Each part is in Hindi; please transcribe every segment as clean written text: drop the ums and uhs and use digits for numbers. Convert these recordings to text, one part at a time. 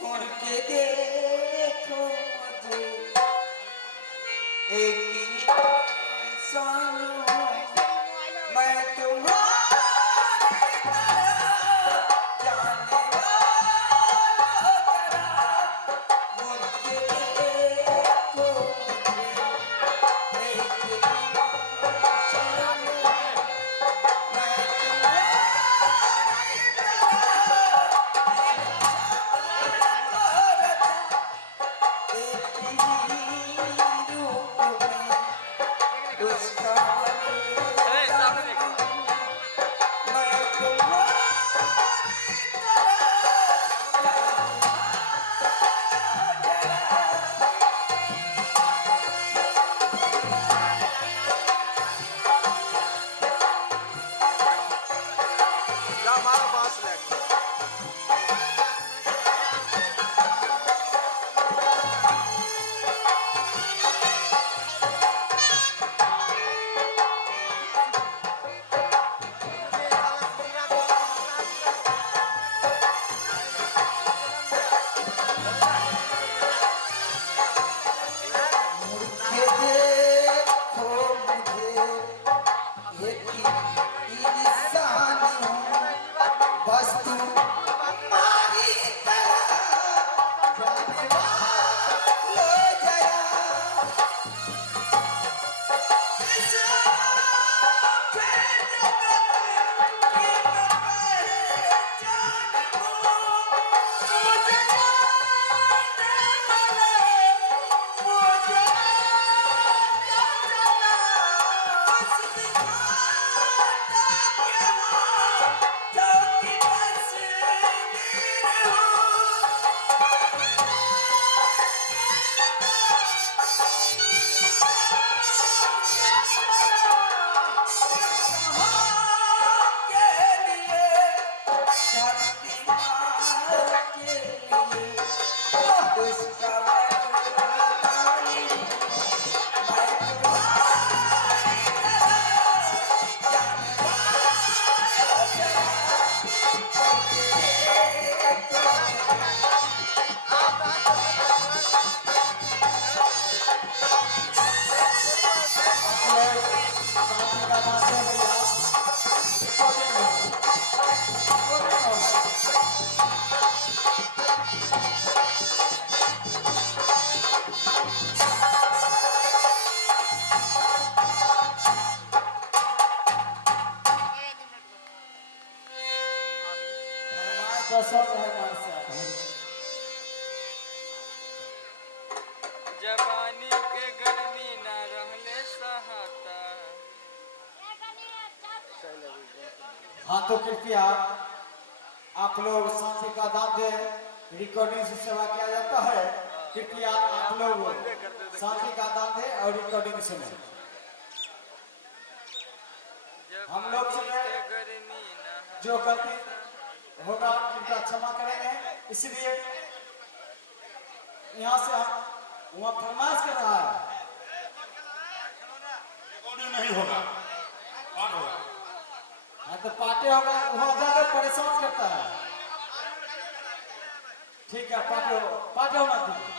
मुड़ के देखो मुझे एक इंसान हूँ मैं तुम्हारी तरह जाने वाला जरा मुड़ के देखो मुझे एक इंसान हूँ मैं तुम्हारी हमारा बात लग जवानी के गर्मी न रहले सहता। हाँ तो कृपया आप लोग शांति का दाम दे, रिकॉर्डिंग से सेवा किया जाता है। कृपया आप लोग शांति का दाम दे और रिकॉर्डिंग सुने। हम लोग से जो गलती होगा कृपया क्षमा करेंगे। इसलिए यहाँ से हम वहाँ फरमाइश कर रहा है नहीं होगा, पाठ होगा। हाँ तो पार्टी होगा, वहाँ ज्यादा परेशान करता है। ठीक है, पार्टी होना चाहिए।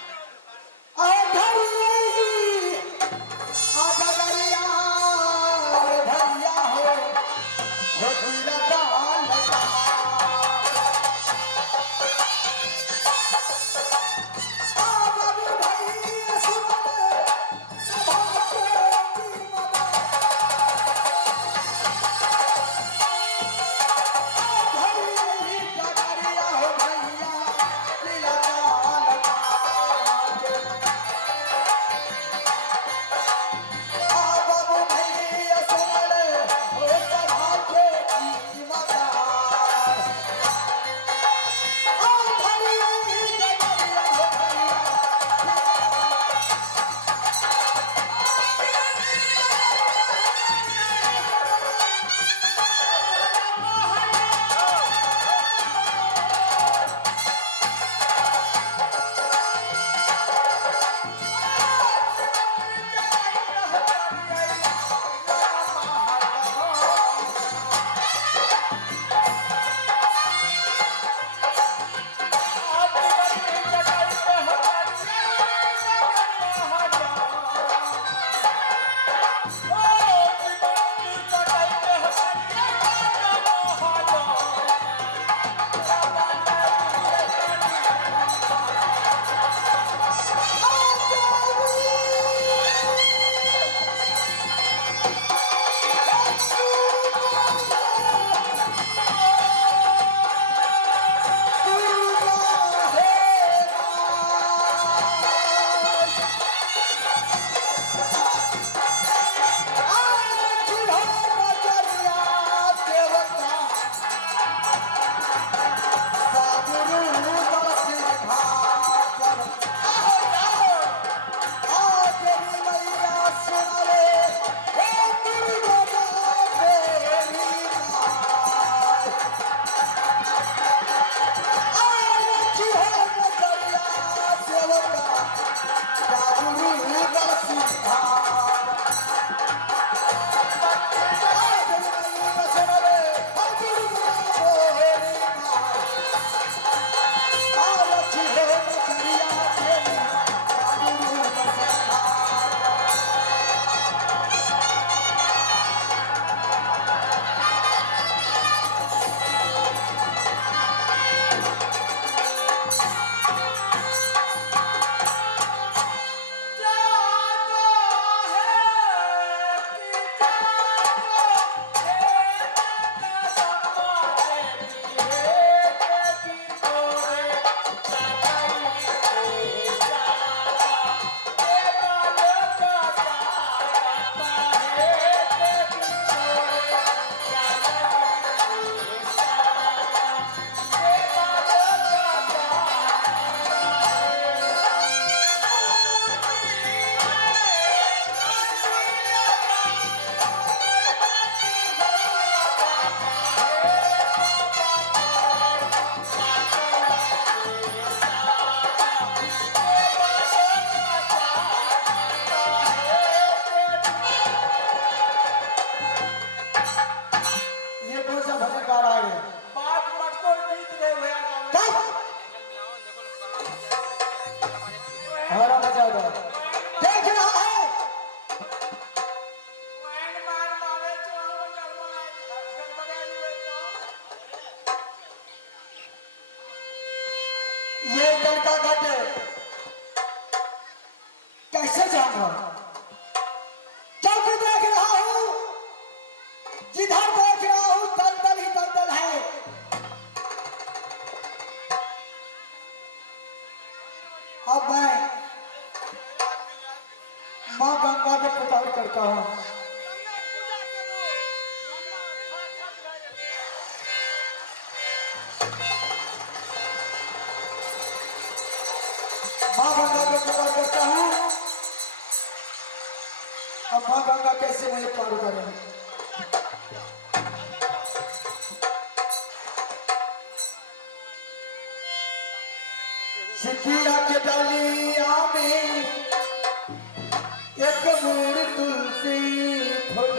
जाऊंगा। क्योंकि देख रहा हूं, जिधर देख रहा हूं दलदल ही दलदल है। अब मैं माँ गंगा के पुकार करता हूं। माँ गंगा के पुकार करता हूं। अब माँ गंगा कैसे मुझे पार करें? सिकिया के डालिया में एक मोर तुलसी फूल,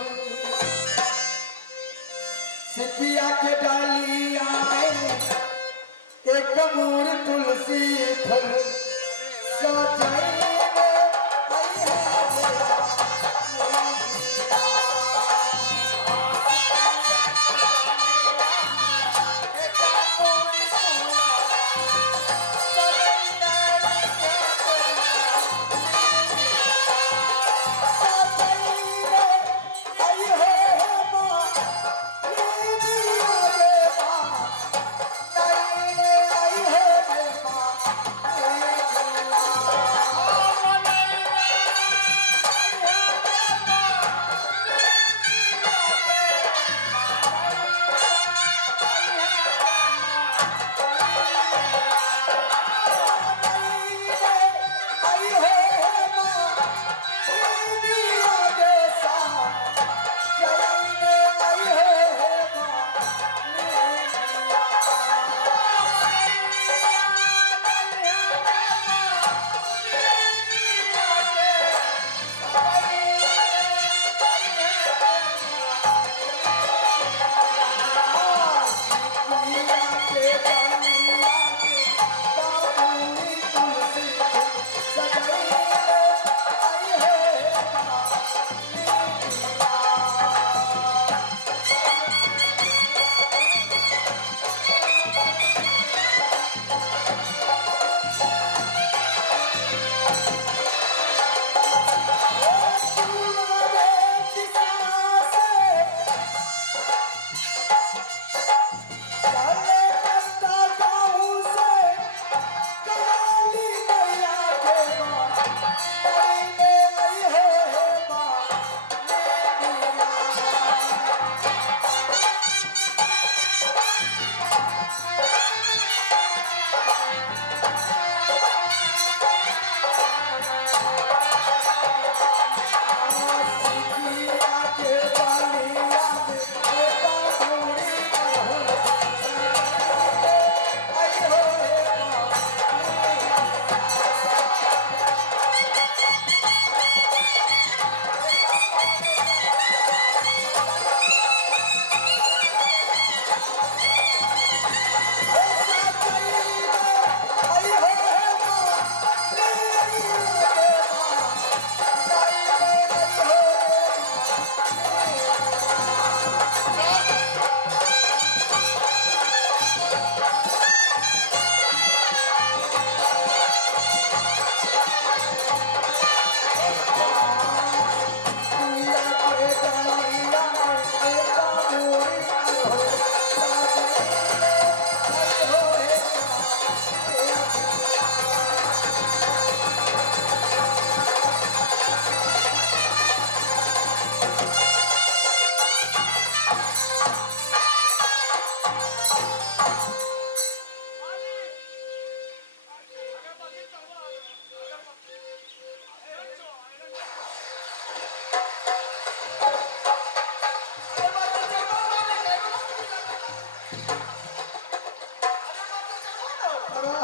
सिकिया के डालिया में एक मोर तुलसी फूल सजाई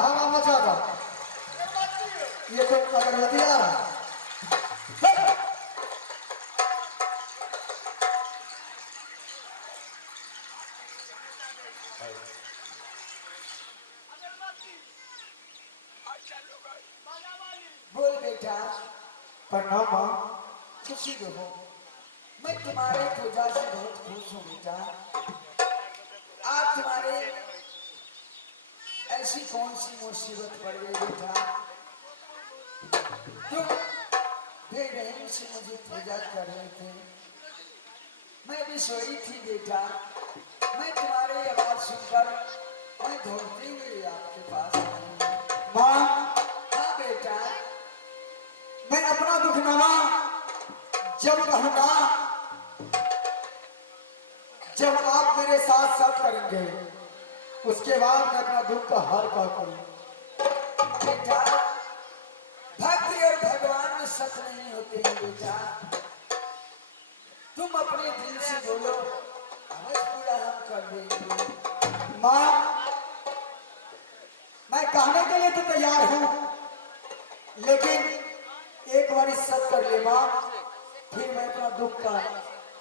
हवा मचा था। ये तो अगरबत्ती आ रहा। बोल बेटा। प्रणाम माँ। खुशी रहो। मैं तुम्हारे पूजा से बहुत खुश हूँ बेटा। आज तुम्हारे ऐसी कौन सी मुसीबत पड़ गई बेटा? तुम बेरहम से मुझे पूजा कर रहे थे। मैं भी सोई थी बेटा। मैं तुम्हारी आवाज सुनकर मैं दौड़ती हुई आपके पास आई। माँ, हाँ बेटा। मैं अपना दुखनामा जब कहूँगा, जब आप मेरे साथ साथ करेंगे, उसके बाद मैं अपना दुख का हल का करूँ। बेटा, भक्ति और भगवान में सच नहीं होते हैं बेटा। तुम अपने दिल से बोलो, अवश्य पूरा हम कर देंगे। माँ, मैं कहने के लिए तो तैयार हूँ, लेकिन एक बार सच कर ले माँ, फिर मैं अपना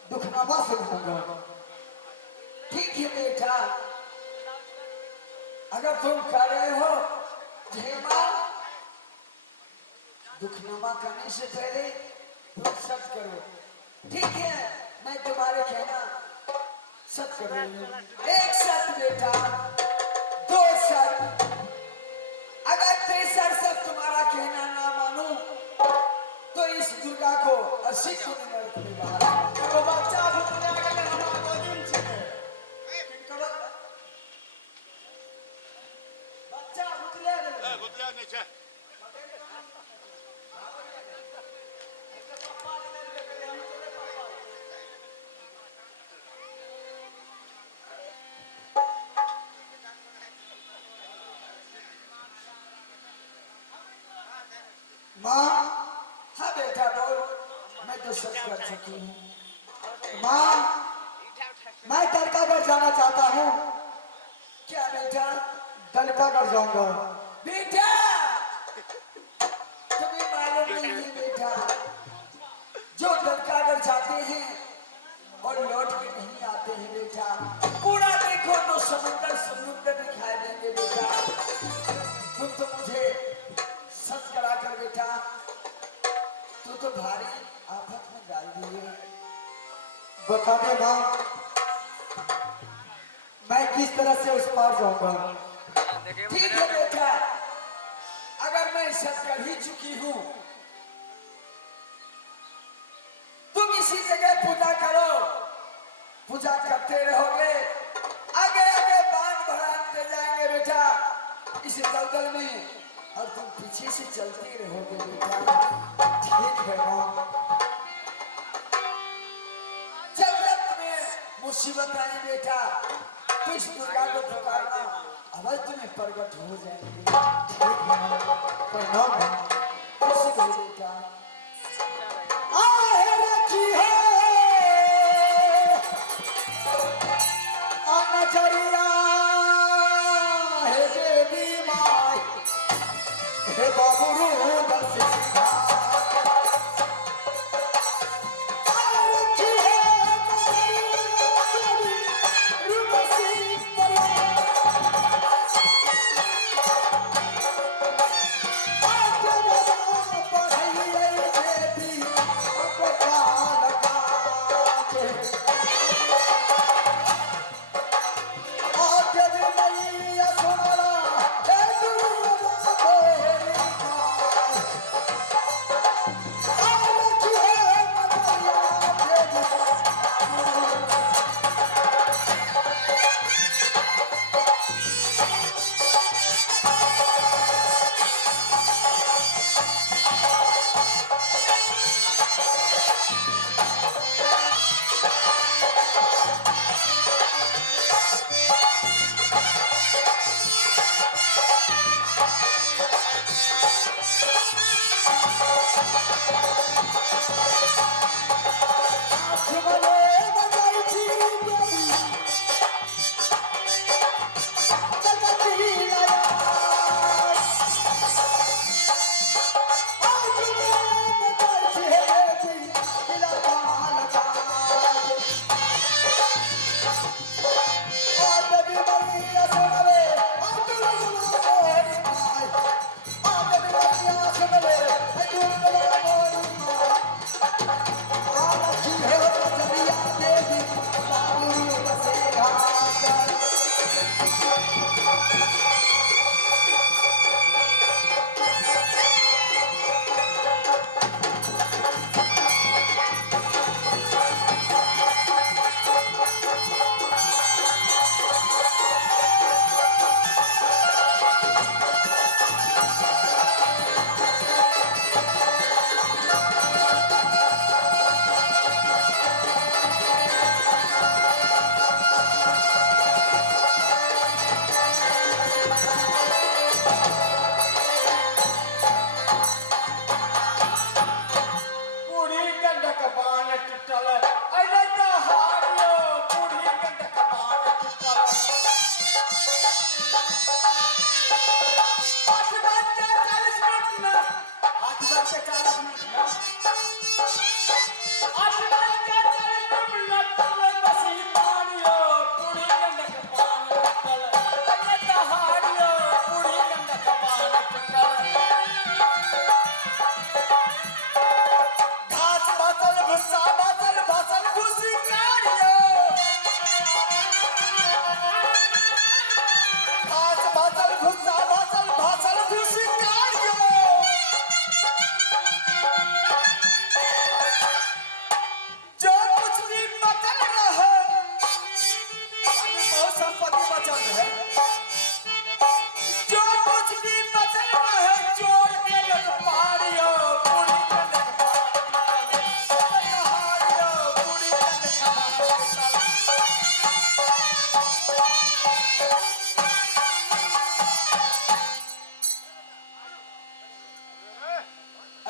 दुखनामा सुनाऊंगा। ठीक है बेटा, अगर तुम कर रहे हो जय माँ, दुखनामा करने से पहले तुम सच करो। ठीक है, मैं तुम्हारे कहना सच कर रही हूँ। एक सच बेटा, दो सच, अगर तीसरा सच तुम्हारा कहना ना मानूं तो इस दुर्गा को 80 को मिनट में बाहर तो बच्चा भुतले गए हमारा गोदिन छे। बच्चा भुतले गए। बुतला नहीं छे। माँ, हाँ बेटा बोल, मैं तो सच कर चुकी हूँ। माँ, मैं दलकागढ़ जाना चाहता हूँ। क्या बेटा? दलकागढ़ जाऊंगा। बेटा, तुम्हें मालूम नहीं है बेटा, जो दलकागढ़ जाते हैं और लौट के नहीं आते हैं बेटा। पूरा देखो तो समुद्र समुद्र दिखाई देंगे बेटा। तुम तो मुझे सच कराकर बेटा, तू तो भारी आफत में डाल दिए। बता दे माँ, मैं किस तरह से उस पार जाऊंगा। ठीक है बेटा, अगर मैं सच कर ही चुकी हूँ, तुम इसी जगह पूजा करो। पूजा करते रहोगे, आगे आगे बाण बढ़ाते जाएंगे बेटा इस दलदल में, और तुम पीछे से चलते रहोगे बेटा। ठीक है माँ। जब जब तुम्हें मुसीबत आई बेटा, तो इस दुर्गा को पुकारना, अवश्य तुम्हें प्रकट हो जाएंगे। ठीक है माँ, प्रणाम माँ। खुश रहो बेटा। आहे रखी है नजरिया है देवी माई, हे बाबू दस 40 मिनट में आसमान के तले तुम लटके बसी पानियो पूरी गंडक पान निकल अरे दहाड़ियो पूरी गंडक पान निकल घास बासल भुस्सा बासल बासल भूसी काढ़ियो घास बासल भुस्सा बासल बासल भूसी काढ़ियो जो कुछ भी बचल रहे यानी बहुत संपत्ति बचल है जो कुछ भी बचल रहे चोर के लग पाड़ियो पूरी गंडक पान निकल दहाड़ियो पूरी गंडक पान निकल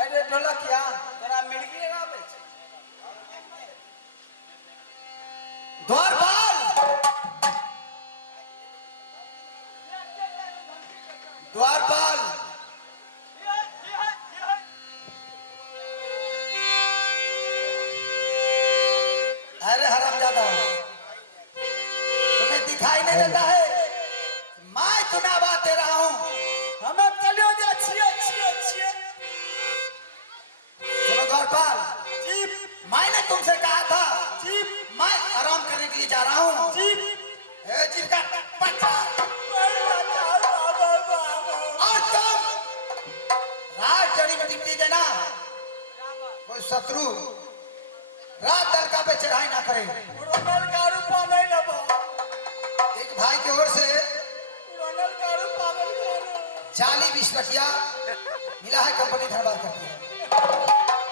अरे ढोलकिया जरा मिर्गी लगावे द्वारपाल द्वारपाल अरे हरामजादा तुम्हें दिखाई नहीं देता है मैं तुम्हें आवाज दे रहा हूं हमें चलियो जा छिए छिए छिए सुनो द्वारपाल जी मैंने तुमसे कहा था जी मैं आराम करने के लिए जा रहा हूँ जी जीप का पट्टा और तुम रात जड़ी में ड्यूटी देना कोई शत्रु रात दलका पे चढ़ाई ना करे एक भाई की ओर से 40-20 रखिया मिला है कंपनी धन्यवाद करती है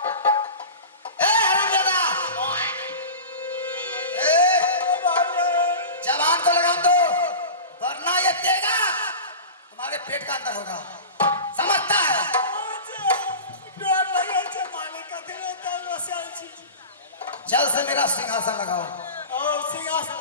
ए हरामजादा ए जवान को लगाम दो वरना ये तेगा तुम्हारे पेट का अंदर होगा समझता है जल्द से मेरा सिंहासन लगाओ सिंहासन